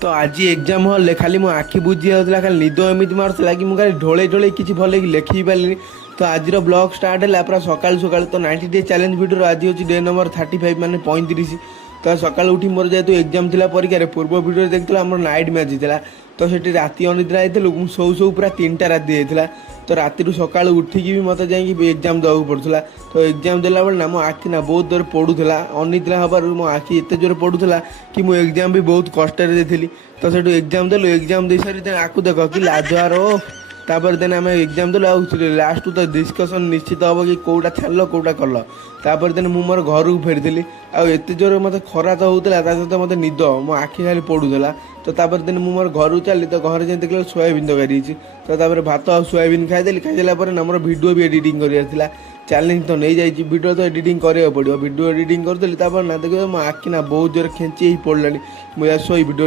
ତ ଆଜି ଏକ୍ଜାମ୍ ହଲ୍ରେ ଖାଲି ମୋ ଆଖି ବୁଜି ଯାଉଥିଲା, ଖାଲି ନିଦ ଏମିତି ମାରୁଥିଲା କି ମୁଁ ଖାଲି ଢୋଳେଇ ଢୋଳେଇ କିଛି ଭଲକି ଲେଖି ବି ପାରିଲିନି। ତ ଆଜିର ବ୍ଲଗ୍ ଷ୍ଟାର୍ଟ ହେଲା ପୁରା ସକାଳୁ ସକାଳୁ। ତ 90 ଡେ ଚ୍ୟାଲେଞ୍ଜ ଭିଡ଼ିଓର ଆଜି ହେଉଛି ଡେ ନମ୍ବର 35 ମାନେ 35। ତ ସକାଳୁ ଉଠି ମୋର ଯେହେତୁ ଏକ୍ଜାମ୍ ଥିଲା ପରୀକ୍ଷାରେ, ପୂର୍ବ ଭିଡ଼ିଓରେ ଦେଖିଥିଲା ଆମର ନାଇଟ୍ ମ୍ୟାଚ୍ ଥିଲା। ତ ସେଠି ରାତି ଅନିଦ୍ରା ହେଇଥିଲୁ, ମୁଁ ଶୋଉ ଶୋଉ ପୁରା 3ଟା ରାତି ହେଇଥିଲା। ତ ରାତିରୁ ସକାଳୁ ଉଠିକି ବି ମୋତେ ଯାଇକି ଏକ୍ଜାମ୍ ଦେବାକୁ ପଡ଼ୁଥିଲା। ତ ଏକ୍ଜାମ୍ ଦେଲାବେଳେ ନା ମୋ ଆଖି ନା ବହୁତ ଜୋରେ ପୋଡ଼ୁଥିଲା, ଅନିଦ୍ରା ହେବାରୁ ମୋ ଆଖି ଏତେ ଜୋରେ ପୋଡ଼ୁଥିଲା କି ମୁଁ ଏକ୍ଜାମ୍ ବି ବହୁତ କଷ୍ଟରେ ଦେଇଥିଲି। ତ ସେଠୁ ଏକ୍ଜାମ୍ ଦେଲୁ, ଏକ୍ଜାମ୍ ଦେଇସାରି ଆକୁ ଦେଖ କି ଲାଜବାର ଓ ତାପରେ ଦେନ୍ ଆମେ ଏକ୍ଜାମ୍ ଦେଲୁ। ଆଉ ଲାଷ୍ଟକୁ ତ ଡିସ୍କସନ୍ ନିଶ୍ଚିତ ହେବ କି କେଉଁଟା ଛାଡ଼ିଲ କେଉଁଟା କଲ। ତାପରେ ଦେନ୍ ମୁଁ ମୋର ଘରକୁ ଫେରିଥିଲି। ଆଉ ଏତେ ଜୋରେ ମୋତେ ଖରା ତ ହେଉଥିଲା, ତା ସହିତ ମୋତେ ନିଦ, ମୋ ଆଖି ଖାଲି ପୋଡ଼ୁଥିଲା। ତ ତାପରେ ଦିନ ମୁଁ ମୋର ଘରକୁ ଚାଲିଲି। ତ ଘରେ ଯେମିତି ଦେଖିଲେ ସୋୟାବିନ୍ ତରକାରୀ ହେଇଛି। ତ ତାପରେ ଭାତ ଆଉ ସୋୟାବିନ୍ ଖାଇଦେଲି। ଖାଇଦେଲା ପରେ ନା ମୋର ଭିଡ଼ିଓ ବି ଏଡ଼ିଟିଂ କରିବାର ଥିଲା। ଚ୍ୟାଲେଞ୍ଜ ତ ନେଇଯାଇଛି, ଭିଡ଼ିଓ ତ ଏଡ଼ିଟିଂ କରିବାକୁ ପଡ଼ିବ। ଭିଡ଼ିଓ ଏଡ଼ିଟିଂ କରିଦେଲି। ତାପରେ ନା ଦେଖିବ ମୋ ଆଖି ନା ବହୁତ ଜୋରେ ଖେଞ୍ଚି ହେଇ ପଡ଼ିଲାଣି। ମୁଁ ଶୋଇ ଭିଡ଼ିଓ